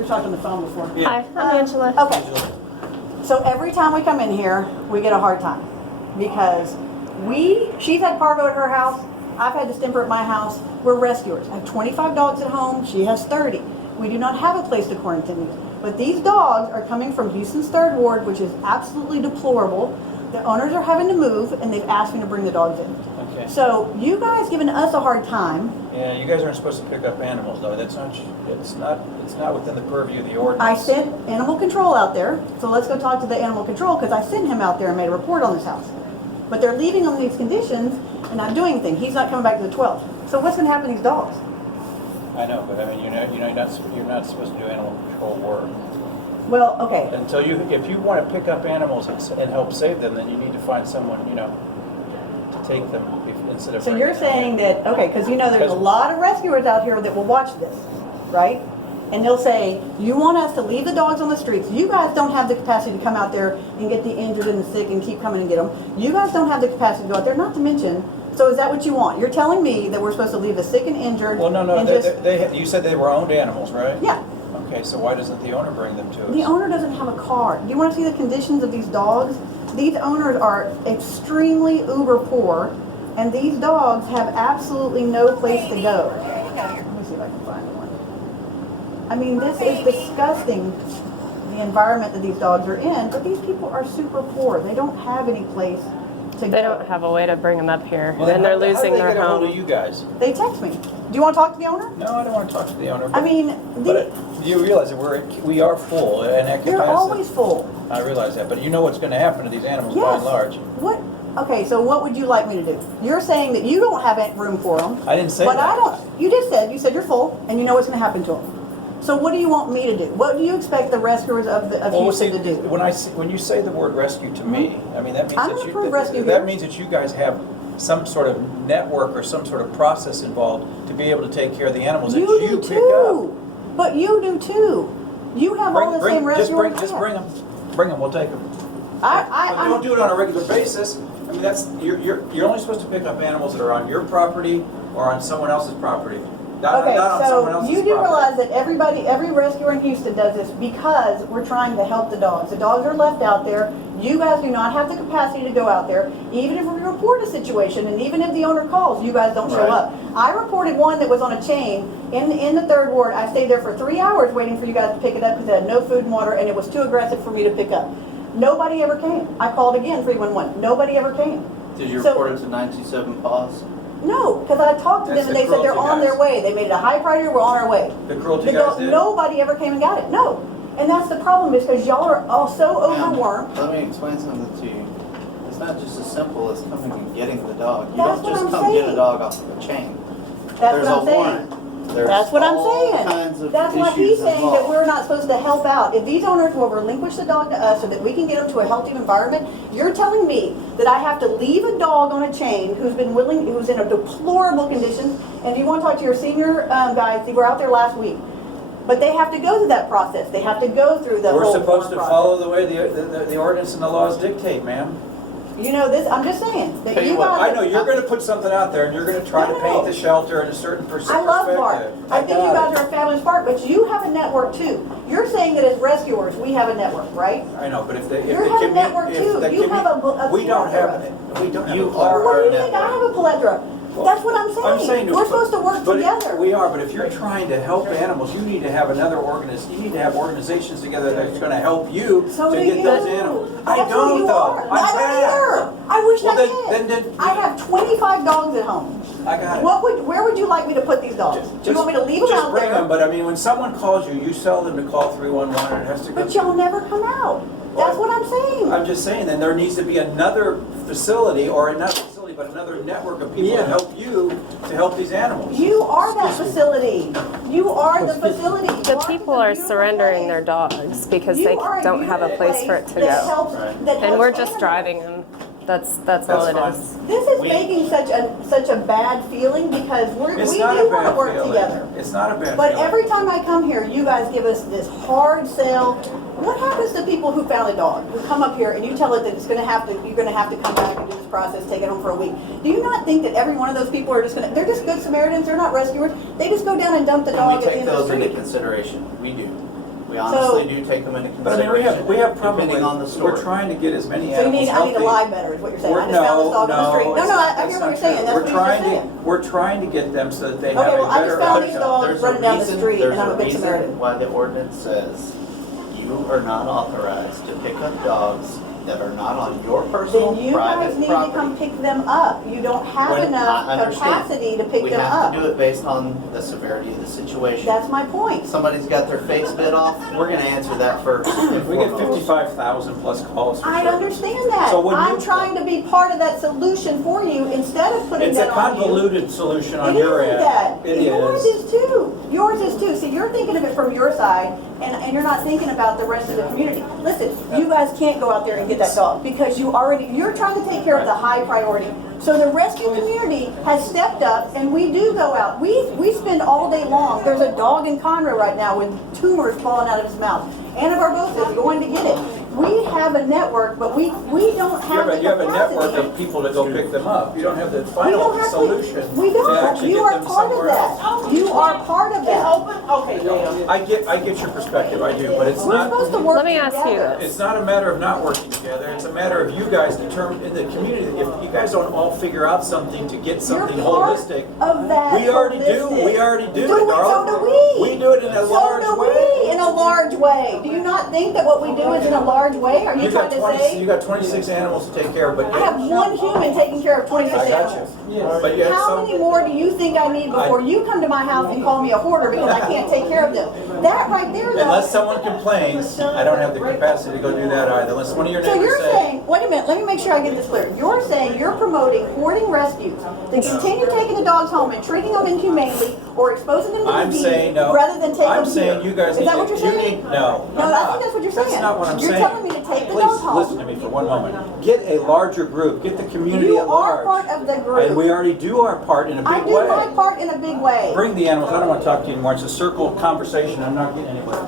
We talked on the phone before. Yeah. Hi, I'm Angela. Okay. So every time we come in here, we get a hard time because she's had parvo at her house. I've had distemper at my house. We're rescuers. I have 25 dogs at home. She has 30. We do not have a place to quarantine these. But these dogs are coming from Houston's 3rd Ward, which is absolutely deplorable. The owners are having to move, and they've asked me to bring the dogs in. Okay. So you guys giving us a hard time. Yeah, you guys aren't supposed to pick up animals, though. That's not. It's not within the purview of the I ordinance. sent animal control out there, so let's go talk to the animal control because I sent him out there and made a report on this house. But they're leaving on these conditions and not doing anything. He's not coming back to the 12th. So what's going to happen to these dogs? I know, but I mean, you're not supposed to do animal control work Well, okay. until if you want to pick up animals and help save them, then you need to find someone, to take them instead of. So you're saying that, okay, because there's a lot of rescuers out here that will watch this, right? And they'll say, you want us to leave the dogs on the streets. You guys don't have the capacity to come out there and get the injured and the sick and keep coming and get them. You guys don't have the capacity to go out there, not to mention, so is that what you want? You're telling me that we're supposed to leave the sick and injured? Well, no. And You said they were owned animals, right? Yeah. Okay, so why doesn't the owner bring them to us? The owner doesn't have a car. Do you want to see the conditions of these dogs? These owners are extremely uber poor, and these dogs have absolutely no place to go. Let me see if I can find one. I mean, this is disgusting, the environment that these dogs are in, but these people are super poor. They don't have any place to go. They don't have a way to bring them up here, Well, and they're how do losing they their get a hold of home. you guys? They text me. Do you want to talk to the owner? No, I don't want to talk to the owner. I mean, But you realize that we are full and at capacity. they're always full. I realize that, but you know what's going to happen to these animals by and large. What? Okay, so what would you like me to do? You're saying that you don't have any room for them. I didn't say but that. I don't. You just said you're full, and you know what's going to happen to them. So what do you want me to do? What do you expect the rescuers of Houston to do? When you say the word rescue to me, I mean that means I'm gonna prove rescue here. that means that you guys have some sort of network or some sort of process involved to be able to take care of the animals that you do pick too. up. But you do too. You have all the same rescuers. Just bring them. Bring them. We'll take them. But don't do it on a regular basis. I mean, you're only supposed to pick up animals that are on your property or on someone else's property. Not on someone else's you do property. realize that every rescuer in Houston does this because we're trying to help the dogs. The dogs are left out there. You guys do not have the capacity to go out there. Even if we report a situation, and even if the owner calls, you guys don't show Right. up. I reported one that was on a chain in the 3rd Ward. I stayed there for 3 hours waiting for you guys to pick it up because it had no food and water, and it was too aggressive for me to pick up. Nobody ever came. I called again, 311. Nobody ever came. Did you report it to 927 Paws? No, because I talked to That's them and the they said they're cruelty on their guys. way. They made it a high priority. We're on our way. The cruelty guys did? Nobody ever came and got it. No. And that's the problem is because y'all are all so overworked. Let me explain something to you. It's not just as simple as coming and getting the dog. You That's don't what just I'm come get saying. a dog off of a chain. That's There's what I'm a saying. warrant. There's That's what I'm all saying. kinds of That's why he's issues saying that involved. we're not supposed to help out. If these owners will relinquish the dog to us so that we can get them to a healthy environment, you're telling me that I have to leave a dog on a chain who's in a deplorable condition. And if you want to talk to your senior guys, they were out there last week. But they have to go through that process. They have to go through the We're whole supposed to process. follow the way the ordinance and the laws dictate, ma'am. You know this. I'm just saying that Tell you you what, guys. I know you're going to put something out there, and you're going to try No, to no. paint the shelter in a certain perspective. I love BARC. I think you guys are a fabulous BARC, but you have a network too. You're saying that as rescuers, we have a network, right? I know, but if the You have a network too. You have a we don't have plethora. we don't have You a plethora. are What do you our think? I network. have a plethora. That's what I'm saying. We're supposed to work but together. We are, but if you're trying to help animals, you need to have you need to have organizations together that's going to help you So to do get you. those animals. I That's don't who you though. are. I'm I bad. don't either. I wish Well, I then- did. then- I have 25 dogs at home. I got it. Where would you like me to put these dogs? Do you want me to leave them just out bring there? them, but I mean, when someone calls you, you tell them to call 311, and it has to go. But y'all never come out. That's what I'm saying. I'm just saying, then there needs to be another facility, or not facility, but another network of people to help you to help these animals. You are that facility. You are the facility. The people are surrendering their dogs because they don't have a place for it to go. And we're just driving them. That's all it fine. is. This is making such a bad feeling because we It's do not a want to bad work feeling. together. It's not a bad But feeling. every time I come here, you guys give us this hard sell. What happens to people who found a dog, who come up here and you tell it that you're going to have to come back and do this process, take it home for a week? Do you not think that every one of those people are they're just good Samaritans, they're not rescuers, they just go down and dump the dog We at the take end of the those into street? consideration. We do. We honestly do take them into But I mean, consideration. we have problems depending on the with, store. we're trying to get as many So you animals need, I healthy. need to lie better is what you're saying. I just found this dog on the street. No, I hear what you're saying. That's what you're saying. We're trying to get them so that they Okay, have a well, I just better found these outcome. dogs There's a running down the reason- street and there's I'm a good reason Samaritan. why the ordinance says you are not authorized to pick up dogs that are not on your personal Then you guys private need to come property. pick them up. You don't have When- enough I understand. capacity to pick We them have up. to do it based on the severity of the situation. That's my point. Somebody's got their face bit off, we're gonna answer that first. and We get foremost. 55,000 plus calls for I sure. understand that. So when I'm you- trying to be part of that solution for you instead of putting It's a that on you. convoluted solution on It your isn't end. that. It Yours is. is too. Yours is too. See, you're thinking of it from your side, and you're not thinking about the rest of the community. Listen, you guys can't go out there and get that dog because you're trying to take care of the high priority. So the rescue community has stepped up, and we do go out. We spend all day long. There's a dog in Conroe right now with tumors falling out of his mouth. Anna Barbosa is going to get it. We have a network, but we don't have the You have a network capacity. of people to go pick them up. You don't have the We final don't have solution We to don't. actually You get are them part of somewhere else. that. You are part of that. Okay, Dan. I get your perspective, I do, but it's We're supposed to not, work Let me ask you together. this. it's not a matter of not working together. It's a matter of you guys determine, in the community, if you guys don't all figure out something to get something You're part holistic. of that. We already do, holistic. we already do So it, do darling. we. We do it in a large So do way. we, in a large way. Do you not think that what we do is in a large way? Are you You got trying to 20, say? you got 26 animals to take care of, but I have one human taking care of 26 I got animals. you. But you have How some. many more do you think I need before you come to my house and call me a hoarder because I can't take care of them? That right there, though. Unless someone complains, I don't have the capacity to go do that either. Unless one of your So neighbors you're say, saying, wait a minute, let me make sure I get this clear. You're saying you're promoting hoarding rescues to continue taking the dogs home and treating them inhumanely or exposing them to I'm disease saying no. rather than take I'm them saying here. you guys Is that what you're you saying? need, no. No, I'm I not. think that's what you're saying. That's not what I'm saying. You're telling me to take the Please dogs home. listen to me for one moment. Get a larger group. Get the community You at large. are part of the group. And we already do our part in a I big do way. my part in a big way. Bring the animals. I don't want to talk to you anymore. It's a circle conversation. I'm not getting anywhere.